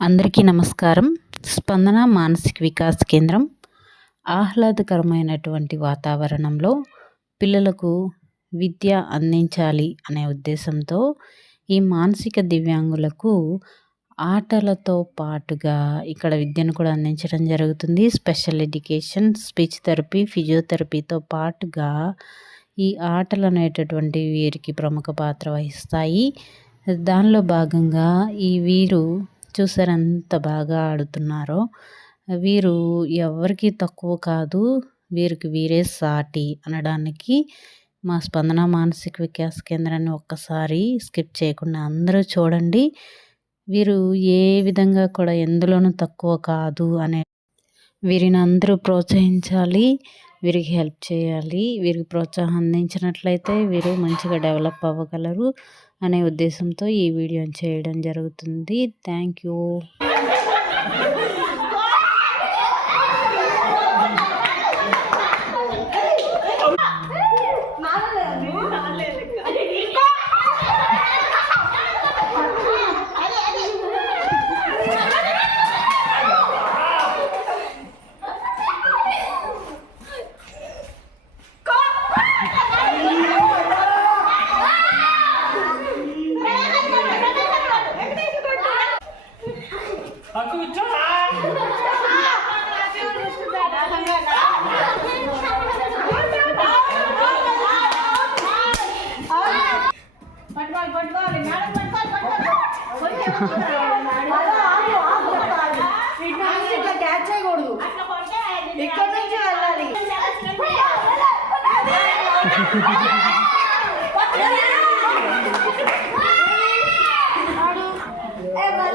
అందరికీ నమస్కారం. స్పందన మానసిక వికాస్ కేంద్రం. ఆహ్లాదకరమైనటువంటి వాతావరణంలో పిల్లలకు విద్య అందించాలి అనే ఉద్దేశంతో ఈ మానసిక దివ్యాంగులకు ఆటలతో పాటుగా ఇక్కడ విద్యను కూడా అందించడం జరుగుతుంది. స్పెషల్ ఎడ్యుకేషన్ స్పీచ్ థెరపీ ఫిజియోథెరపీతో పాటుగా ఈ ఆటలు అనేటటువంటి వీరికి ప్రముఖ పాత్ర వహిస్తాయి. దానిలో భాగంగా ఈ వీరు చూసారు ఎంత బాగా ఆడుతున్నారో. వీరు ఎవరికి తక్కువ కాదు వీరికి వీరే సాటి అనడానికి మా స్పందన మానసిక వికాస్ కేంద్రాన్ని ఒక్కసారి స్కిప్ చేయకుండా అందరూ చూడండి. వీరు ఏ విధంగా కూడా ఎందులోనూ తక్కువ కాదు అనే వీరిని అందరూ ప్రోత్సహించాలి. వీరికి హెల్ప్ చేయాలి. వీరికి ప్రోత్సాహం అందించినట్లయితే వీరు మంచిగా డెవలప్ అవ్వగలరు అనే ఉద్దేశంతో ఈ వీడియోని చేయడం జరుగుతుంది. Thank you. పక్క కూర్చో పట్టుకోవాలి పట్టుకోవాలి మేడం పట్టుకోవాలి పట్టుకోవాలి ఇటు నుంచి ఇట్లా క్యాచ్ చేయకూడదు ఇక్కడ నుంచి వెళ్ళాలి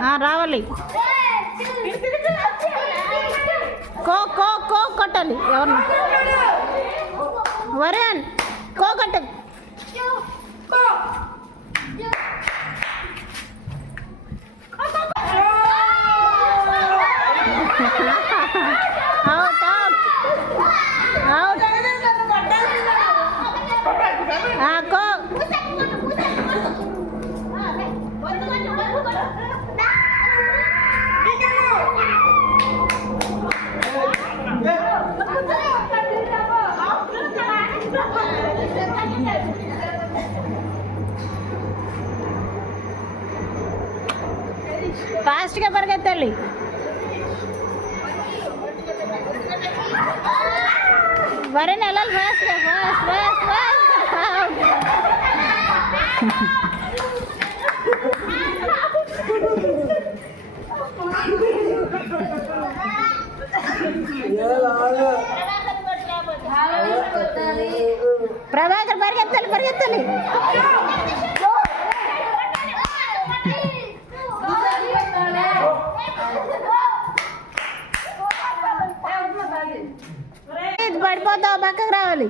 రావాలి. కో కో కో కొట్టాలి ఎవరిని? వరే కో కొట్టాలి ఫాస్ట్గా పరిగెత్తాలి వరుణ్ వెళ్ళాలి ఫాస్ట్గా ఫాస్ట్ ఫాస్ట్ ఫాస్ట్ Prabhakar పరిగెత్తాలి పరిగెత్తాలి పడిపోతావు పక్కకు రావాలి.